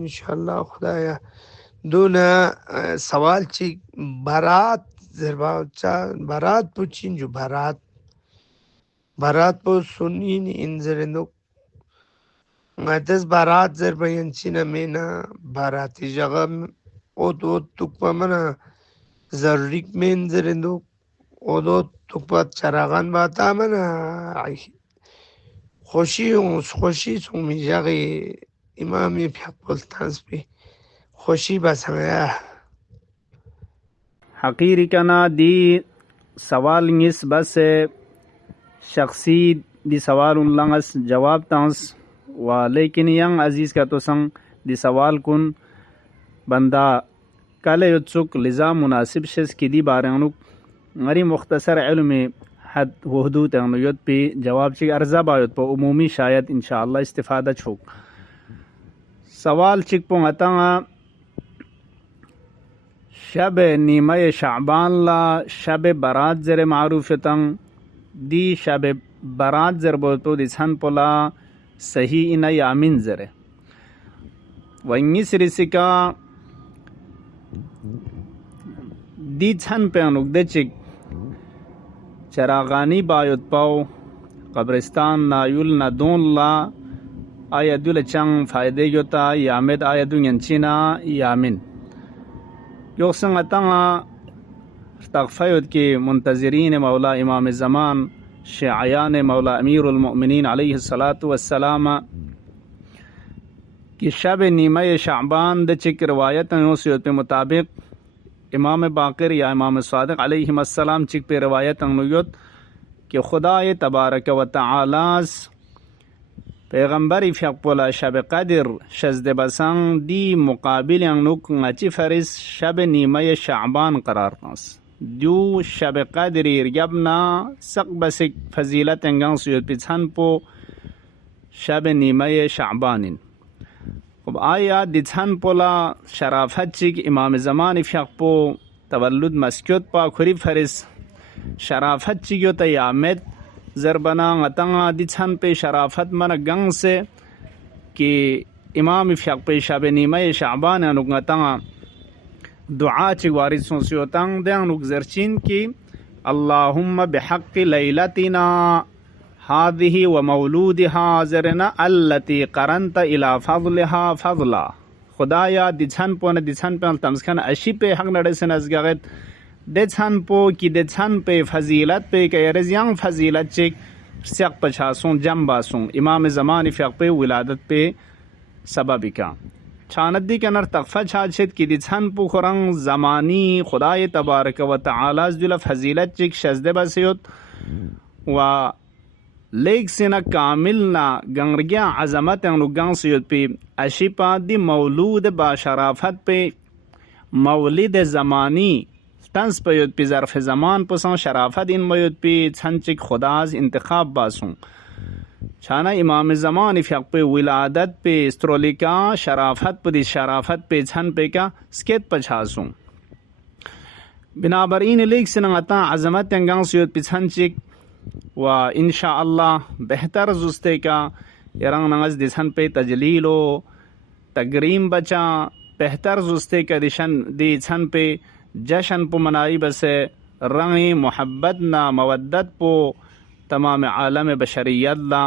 انشاءالله خدایا. دون سوال چې برات زرباوچا برات puchinju barat po sunin inzerendo ngatas barat zerbayanchina mena barati jagam o tukpa mana zarrik men zerendo o tukpa charagan bata mana خوشی سون میجاقی امامی پیاپول تنسبی خوشی بسنگه حقیری کنا دی سوال نگیس بس شخصی دی سوال لنگس جواب تانس و لیکن ینگ عزیز کا تو سنگ دی سوال کن بندہ کاله یوتسوک لزا مناسب شس کی دی بارنگنوک غری مختصر علم حد و حدود انویت پی جواب چی ارزا بایت پا عمومی شاید انشاءاللہ استفادہ چھوک. سوال چک پو غتاں شب نیمه شعبان لا شب برات زر معروفتن دی شب برات زر بوتو دی سن پولا صحیح اینا یامین زره و انگیس رسکا دی سن پیانوک دے چک چراغانی بایوت پاو قبرستان نایول ندون لا آیا دول چنگ فائده یوتا یامد آیا دو ینچینا یامین یوکسنگ اتنگا تغفیت کی منتظرین مولا امام زمان شیعیان مولا امیر المؤمنین علیہ السلام کی شب نیمه شعبان د چک روایت یوسیت پہ مطابق امام باقر یا امام صادق علیہ السلام چک پہ روایت انویت کہ خدا تبارک و تعالی پیغمبر فیقپولا شب قدر شزد بسنگ دی مقابل انوک نچی فرس شب نیمه شعبان قرار ناس دیو شب قدر یبنا سق بسک فضیلت انگان سیوت پیچھن پو شب نیمه شعبانین. خب آیا دیتھن پولا شرافت چک امام زمان فیقپو تولد مسکوت پا کھری فرس شرافت چکیو تا یامد زربنا غتنگا دیتھن پہ شرافت من گنگ سے کہ امام فیق پہ شب نیمه شعبان انوک غتنگا دعا چک وارد سنسیو تنگ دے انوک زرچین کی اللہم بحق لیلتنا هذه ومولودها زرنا التي قرنت الى فضلها فضلا. خدایا دیچھن پو نہ دیچھن پہ تمسکن اشی پہ حق نڑے سے نزگت دیچھن پو کی دیچھن پہ فضیلت پہ کہ رزیان فضیلت چک سیق پچھاسوں جم باسوں امام زمان فیق پہ ولادت پہ سبب کا چاندی کے نر تقفہ چھاچت کی دیچھن پو خورنگ زمانی خدای تبارک و تعالی جل فضیلت چک شزد بسیوت و لیک سینا کامل نا گنگرگیا عظمت انو گنگ سیوت پی اشی پا دی مولود با شرافت پی مولد زمانی تنس پیوت پی ظرف زمان پسان شرافت ان میوت پی چھنچک خداز انتخاب باسوں چھانا امام زمان فیق پی ولادت پی استرولیکا شرافت پی دی شرافت پی چھن پی کا سکیت پچھاسوں بنابراین لیک سینا غتا عظمت انگنگ سیوت پی چھنچک و انشاءاللہ بہتر زستے کا یرنگ نغز دیسن پہ تجلیل و تگریم بچا بہتر زستے کا دیسن پہ جشن پو منائی بسے رنگ محبت نا مودت پو تمام عالم بشریت لا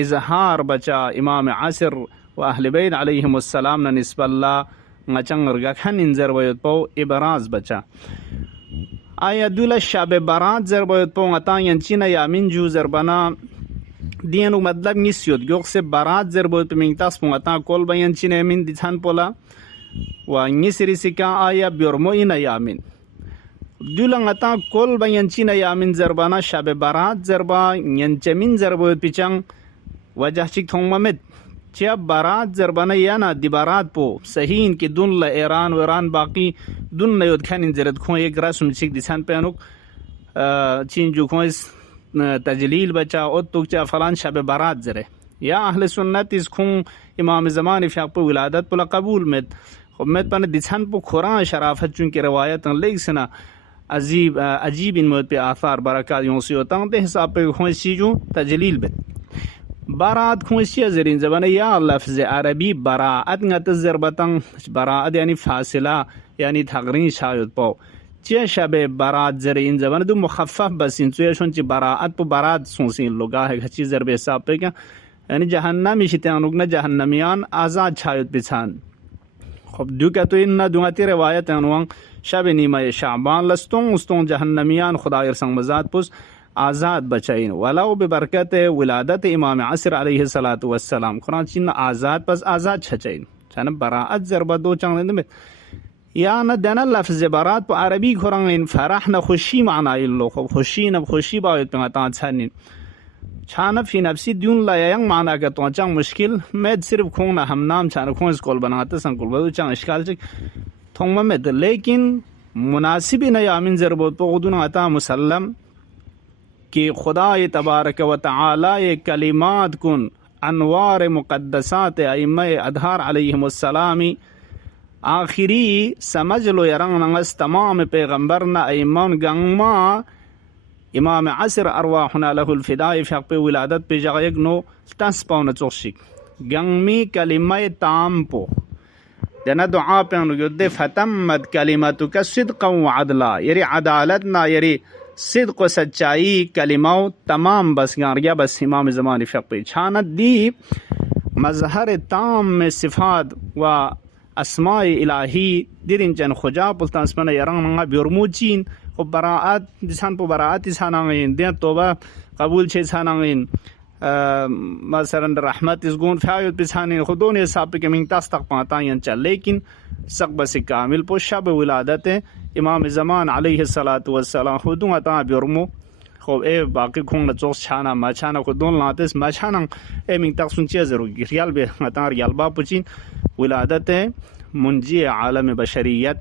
اظہار بچا امام عصر و اہل بیت علیہم السلام نا نسب اللہ نچنگ رگکھن انزر ویت پو ابراز بچا. آیا دولا شب برات زر باید پو غتا ینچینا یامین جو زربنا دینو مطلب نیسیود گوخ سے برات زر باید پو منگتاس پو غتا کول با ینچینا یامین دیتھن پولا و نیسری سکا آیا بیرمو اینا یامین دولا غتا کول با ینچینا یامین زربنا شب برات زربا ینچمین زر باید پیچنگ وجہ چک تھونگ ممد چیا برات زربنا یانا دی برات پو صحیح ان کی دن لا ایران و ایران باقی دن نیود کھن انزرد کھون ایک رسم چک دیسان پینوک چین جو کھون اس تجلیل بچا اتوک چا فلان شب برات زرے یا اہل سنت اس کھون امام زمان فیق پو ولادت پولا قبول مد خب مد پانا دیسان پو کھوران شرافت چونکہ روایت لیک سنا عجیب ان موت پہ آثار برکات یوں سی ہوتا ہوں دے حساب پہ کھون چیزوں تجلیل بد براءت خوشی زرین زبان یا لفظ عربی براءت نت ضربتن براءت یعنی فاصله یعنی تقرین شاید پاو چه شب براءت زرین زبان دو مخفف بسین تویشون چی براءت پو براءت سونسین لوگا ہے چیز ضرب حساب پہ کیا یعنی جهنمی شیطان رکن جهنمیان آزاد شاید بچان. خب دو که تو این دوغتی روایت انوان شب نیمه شعبان لستون استون جهنمیان خدای رسنگ مزاد پس آزاد بچائین ولو ببرکت ولادت امام عصر علیه السلام قرآن چین آزاد پس آزاد چچائین چانه براعت ضربه دو چنگ دنده یا نه دنا لفظ براعت پا عربی قرآن این فرح نه خوشی معنی اللو خب خوشی نه خوشی باید پنگتان چانین چانه فی نفسی دیون لایang معنی که تو چنگ مشکل مید صرف کون هم نام چانه کون اسکول بناتا سن کول بدو چنگ اشکال چک تونگ مید لیکن مناسبی نه یامین ضربت پا خودون عطا مسلم کہ خدای تبارک و تعالی کلمات کن انوار مقدسات ائمہ اطہار علیہم السلام آخری سمجھ لو یرنگ ننگس تمام پیغمبرنا ائمان گنگما امام عصر ارواحنا له الفداء فیق پہ ولادت پہ جغیق نو تنس پاونا چوشک گنگمی کلمہ تام پو دنا دعا پہ انو گدے فتمت کلمتک صدقا وعدلا یری عدالتنا یری صدق و سچائی کلماؤ تمام بس گاریا بس امام زمان فقی چھانت دی مظہر تام میں صفات و اسماء الہی دیرین چن خجا پلتان اسمنا یران منگا بیرمو چین و براعت دیسان پو براعت دیسان آنگین دین توبہ قبول چھ دیسان آنگین مثلا رحمت اس گون فیایت پیسانین خودون حساب پہ کمینگ تاس تک پانتا ین چل لیکن سق بس کامل پو شب ولادت امام زمان علیہ السلام خودون عطا بیرمو خوب اے باقی کھون نچوس چھانا ما چھانا خودون لاتس ما چھانا اے منگ تک سنچی ضروری ریال بے عطا ریال با پچین ولادت منجی عالم بشریت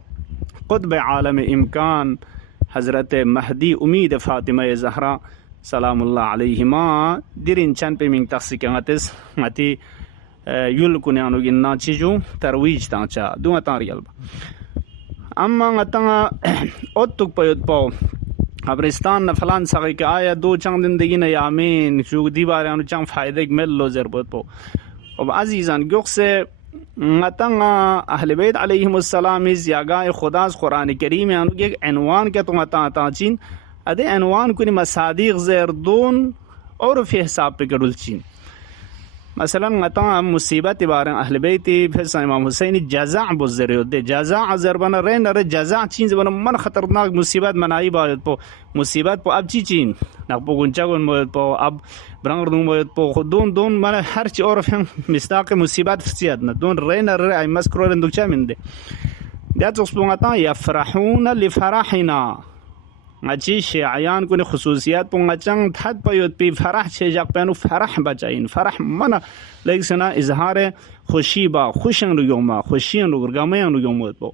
قطب عالم امکان حضرت مہدی امید فاطمہ زہرا سلام اللہ علیہما دیرین چن پہ منگ تک سکنگتس غتی یل کنیانو گننا چیجو ترویج تانچا دو عطا ریال با اما غتنگا اوتک پیود پاو قبرستان نہ فلان سغی کہ آیا دو چنگ زندگی نہ یامین شو دی بارانو چنگ فائدہ مل لو ضربت پاو اب عزیزان گوخ سے غتنگا اہل بیت علیہم السلام از یاگاہ خداز قرآن کریم انو ایک عنوان کے تو عطا تاچین ادے عنوان کنی مصادیق زیر دون اور فی حساب پہ گڑل چین مثلا غتا مصیبت بارن اہل بیت پھر امام حسین جزع بزریو دے جزع ضربن رین ر جزع چین زبن من خطرناک مصیبت منائی باید پو مصیبت پو اب چی چین نہ پو گنچا گن موید پو اب برنگر دون موید پو خودون دون من ہر چی اور فهم مستاق مصیبت فسیاد نہ دون رین ر ای مسکرو رندو چا من دے دیت اس پو غتا یفرحون لفرحنا اچھی شیعیان کو خصوصیات پونگا چنگ تھد پیوت پی فرح چھے جاک پینو فرح بچائین فرح منا لیکن سنا اظہار خوشی با خوشن رو یوما خوشین رو گرگامیان رو یومت پو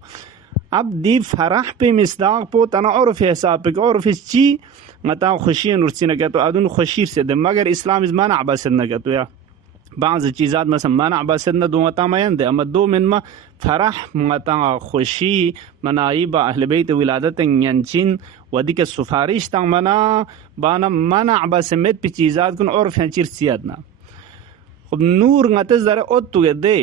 اب دی فرح پی مصداق پو تنا عرف حساب پی عرف چی متا خوشین رو سی نکتو ادون خوشیر سے دے مگر اسلام از منع بسد نکتو یا بعض چیزات مثلا منع بسد نہ دو متا مین دے اما دو من ما فرح متا خوشی منائی با اہل بیت ولادت ینچین ودی کے سفارش تنگ منا بانا منع بسمت پی چیزات کن عرف چیر سیادنا خب نور غتز داره اتو دے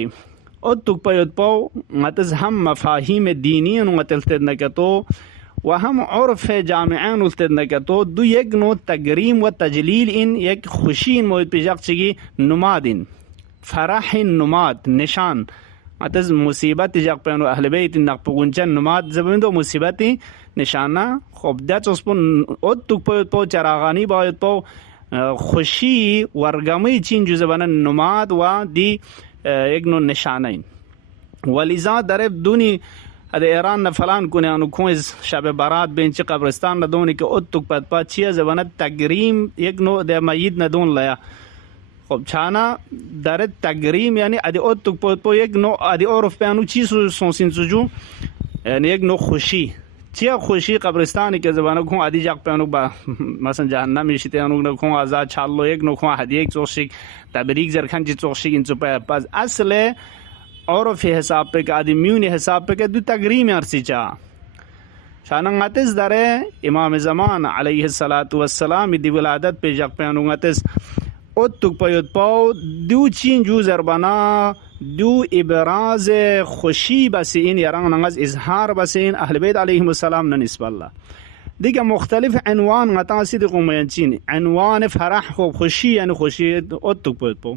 اتو پیود پاو غتز هم مفاهیم دینی غتلتد نکتو و هم عرف جامعین التد نکتو دو یک نو تگریم و تجلیل ان یک خوشین موید پی جاک چگی نماد ان فرح نماد نشان غتز مصیبت جاک پینو اہل بیت نقب گنچن نماد زبین دو مصیبتی نشانہ خب دت اس پون اتو پیود پاو چراغانی باید پاو خوشی ورگمی چین جو زبان نماد و دی ایک نو نشانین ولذا درب دونی اد ایران نہ فلان کونے انو کوز شب برات بینچ قبرستان نہ دونی کہ اتک پت پا چیا زبان تگریم ایک نو دے مید نہ دون لیا خب چھانا در تگریم یعنی اد اتک پت پا ایک نو اد عرف پانو چیز سونسین سجو یعنی ایک نو خوشی چیا خوشی قبرستان کے زبانہ کو ادی جاک پانو با مثلا جہنم میشتے انو نہ کو آزاد چھالو ایک نو کو ہدی ایک چوشک تبریک زرخان چ چوشک ان چ پاس اصل عرف حساب پہ کا میون حساب پہ دو تگریم ارسی چا شاننگتس دارے امام زمان علیہ السلام دی ولادت پہ جاک پہ انگتس اتوک پیوت پاو دو چین جو زربانا دو ابراز خوشی بسین یران نغز اظهار بسین اهل بیت علیهم السلام نسبت الله دیگه مختلف عنوان غتا سید قومیانچین عنوان فرح خوب خوشی یعنی خوشی اتوک پیوت پاو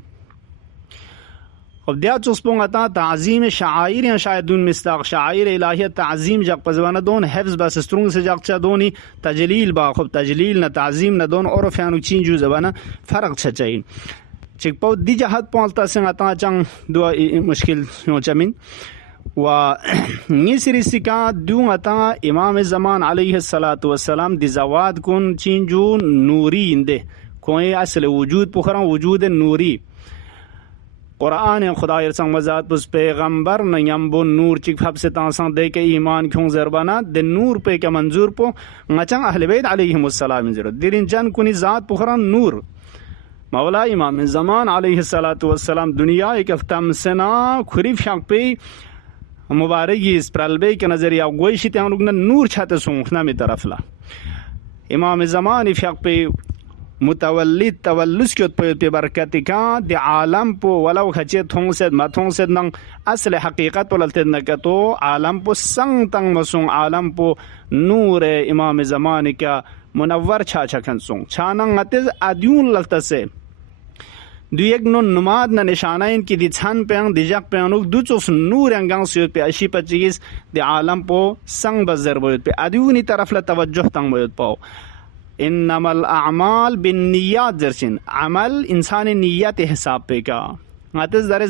خب دیا چوسپون غتا تعظیم شعائر یا شاید دون مستاق شعائر الهیه تعظیم جق پزوانه دون حفظ بس سترونگ سے جق چا دونی تجلیل با خب تجلیل نه تعظیم نه دون عرف یعنی چین جو زبانه فرق چچین چک پاو دی جهت پالتا سنگتا چنگ دو مشکل یو چمین و نیسری سکا دو غتا امام زمان علیه السلام دی زواد کن چین جو نوری انده کوئی اصل وجود پخران وجود نوری قرآن خدای رسان وزاد بس پیغمبر نیم بو نور چک فب سے تانسان دے کے ایمان کیوں زربانا دے نور پہ کے منظور پو نچان اہل بیت علیہم السلام ضرورت دیرین جن کنی ذات پخران نور مولا امام زمان علیہ السلام دنیا ایک افتم سنا خریف شاک پہ مبارکی اس پرلبے کے نظریہ گوشی تیان لوگنا نور چھاتے سونخنا میں طرف لا امام زمان فیاق پہ متولد تولس کیوت پہ برکتی کا دی عالم پو ولو خچے تھون سید ننگ اصل حقیقت وللتد نکتو عالم پو سنگ تنگ مسون عالم پو نور امام زمان کا منور چھا چھکن سون چھاننگ اتز ادیون للتا سے دو یک نو نماد نہ نشانہ ان کی دی چھن پیانگ دی جاک پیانوک دو چوس نور انگان سیوت پہ اشی پچیز دی عالم پو سنگ بزر بوید پہ ادیونی طرف لتوجہ تنگ بوید پاو انما الاعمال بالنیات درچن عمل انسان نیت حساب پہ کا اتز در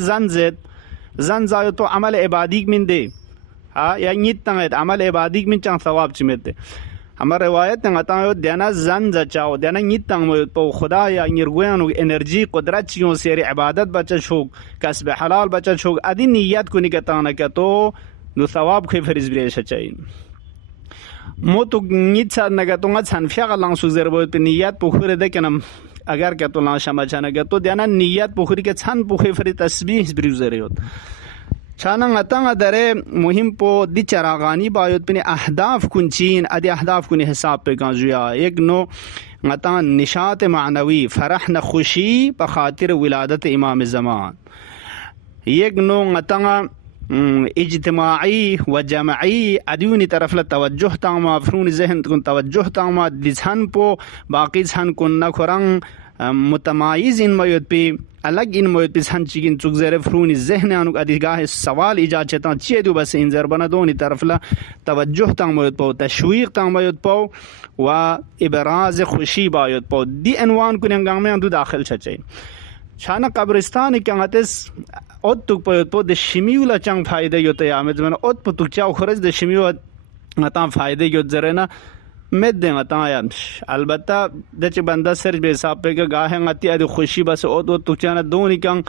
زن زایو تو عمل عبادیک من دے یا نیت تنگیت عمل عبادیک من چنگ ثواب چمیت دے ہمار روایت نگتا دینا زن زچاو دینا نیت تنگ موید پو خدا یا نرگویانو انرجی قدرت چیون سیر عبادت بچا چھوک کسب حلال بچا چھوک ادی نیت کو نکتا نکتو دو ثواب کوئی فریز بریش چاہین مو تو نیت ساد نگتو گا چھن فیاغ لانسو زیر بود پی نیت پوخوری دے کنم اگر کتو لانشا مچا نگتو دینا نیت پوخوری که چھن پوخوری فری تسبیح بریو زیر بود چانا غتنگ دره مهم پو دی چراغانی باید پنی اهداف کنچین ادی اهداف کنی حساب پہ گانجویا ایک نو غتان نشاط معنوی فرح نخوشی بخاطر ولادت امام زمان یک نو غتنگ اجتماعی و جمعی ادیونی طرف توجہ تاما فرون ذہن کن توجہ تاما دھن پو باقی دھن کن نخورنگ متمایز ان موید پی الگ ان موید پی دھن چکن چک زیر فرون ذہن انوک ادیگاہ سوال ایجاد چیتا چیئے دو بس ان زربنا دونی طرف توجہ تاما موید پو تشویق تاما موید پو و ابراز خوشی باید پو دی عنوان کنی انگام میں اندو داخل چچے چھانا قبرستان کیانتس اد تک پوید پو د شمیولا چنگ فائدہ یوتا یامد من اد پو تک چاو خرج د شمیو غتان فائدہ یوت زرنا مد دیں غتان یا البتہ دچ بندہ سرج بے حساب پہ گاہ غتی ادی خوشی بس اد تک چانا دونی کنگ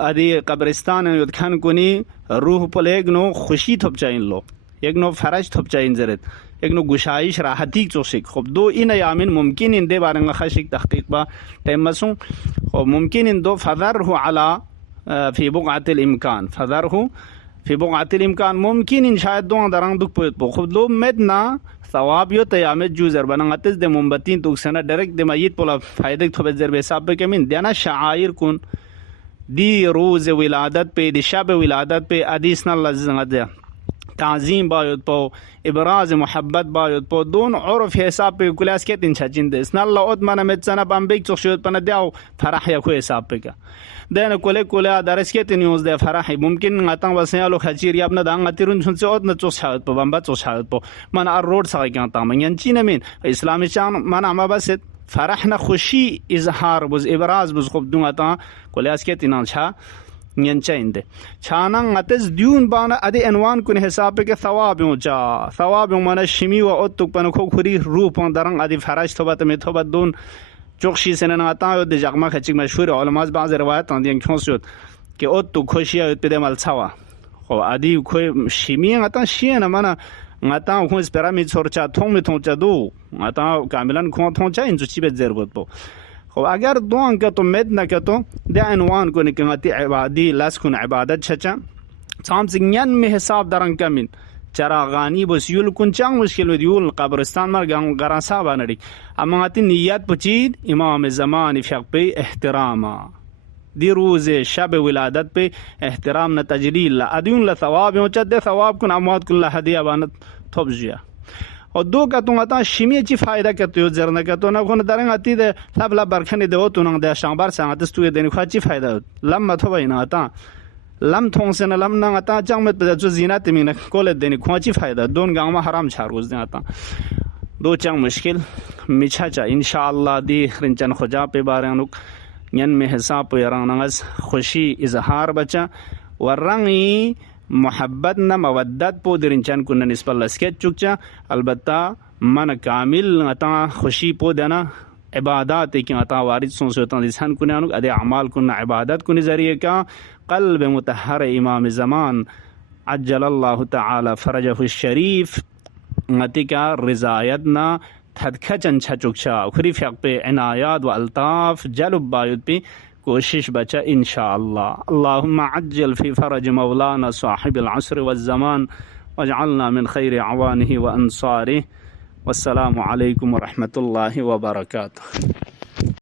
ادی قبرستان یوت کھن کنی روح پلیگ نو خوشی تھپ چاہین لو یک نو فرج تھپ چاہین زرت ایک نو گشائش راحتی چوشک خب دو این ایامین ممکن ان دے بارنگا خشک تحقیق با ٹیم مسوں خب ممکن ان دو فذرہ علی فی بقعت الامکان فذرہ فی بقعت الامکان ممکن ان شاید دو درنگ دک پویت پو خب دو مدنا ثواب یو تیامت جو زربننگ اتز دے منبتین توک سنا ڈرک دے میت پولا فائدک تھوبت زربے حساب پہ کمین دینا شعائر کن دی روز ولادت پہ دی شب ولادت پہ ادیسنا اللہ دیا تعظیم باید پو ابراز محبت باید پو دون عرف حساب پہ کلاس کے تین چھچین دے اسنا اللہ ات مانا میتسانا بامبیک چخشیوت پنا دیاو فرح یا کوئی حساب پہ کا دینا کولے درس کے تین یوز دے فرحی ممکن غتان وسیالو خچیر یا اپنا دانگا تیرون چھن سے ات نا چوس حاوت پو بامبا چوس حاوت پو مانا ار روڈ ساگی کیان تاما ینچی نمین اسلامی چان مانا اما بست فرحنا خوشی اظہار بز ابراز بز خوب دون غتان کلاس کے تینان چھا ینچا اندے چھانا اتز دیون بانا ادی عنوان کن حساب پہ کہ ثوابیوں چا ثوابیوں مانا شمی و اتک پنو کھو کھری روح پان درنگ ادی فرش تھوبت میں تھوبت دون چوکشی سنن آتا ہے دی جغما کھچک مشہور علماء بعض روایت آن دیں کھون سیوت کہ اتک خوشی ہے پہ دے مال چھوا خو ادی کوئی شمی آتا شیئن مانا آتا کھون اسپیرا می چھورچا تھون می تھونچا دو آتا کاملان کھون تھونچا انچو چی بیت زیر بود پو خب اگر دوان که تو مد نکتو ده عنوان کنی که غتی عبادی لس کن عبادت چچا سام سنگین می حساب درن کمین چراغانی بس یول کنچang مشکل ود یول قبرستان مر گرانسا بانری اما تی نیت پچید امام زمان فق پہ احترام دی روز شب ولادت پہ احترام نہ تجلیل ادیون ل ثواب چد ثواب کن اموات کل هدیہ بانت تھوبجیا اور دو کا تو اتا شمی چی فائدہ کرتے زرنا کا تو نہ کون درنگ اتی دے سب لا برکھنی دو تو نہ دے شامبار سانت تو دین خوا چی فائدہ لم تھو بین اتا لم تھون سے لم نہ اتا چنگ مت جو زینت می نہ کول دین خوا چی فائدہ دون گاں حرام چھاروز دے اتا دو چنگ مشکل میچا چا انشاءاللہ دی رنچن خجا پہ بارانک ین میں حساب یرانگز خوشی اظہار بچا ورنگی محبت نہ مودت پو درنچن کو نسبت لسکت چکچا البتہ من کامل عطا خوشی پو دینا عبادات کی عطا وارد سن سوتان دسن کو نانو ادے اعمال کو عبادت کو ذریعے کا قلب مطہر امام زمان عجل اللہ تعالی فرجہ الشریف ngati ka rizayat na thadkha chancha chukcha khuri fiq pe inayat wa altaf jalub bayut pe कोशिश बचा इंशाअल्लाह अल्लाहुम्मा अज्जल फी फरज मौलाना साहिब अल-असर वज़-ज़मान वजअलना मिन खैर अवानिहि व अंसारिहि वस्सलामु अलैकुम व रहमतुल्लाहि व बरकातुहू।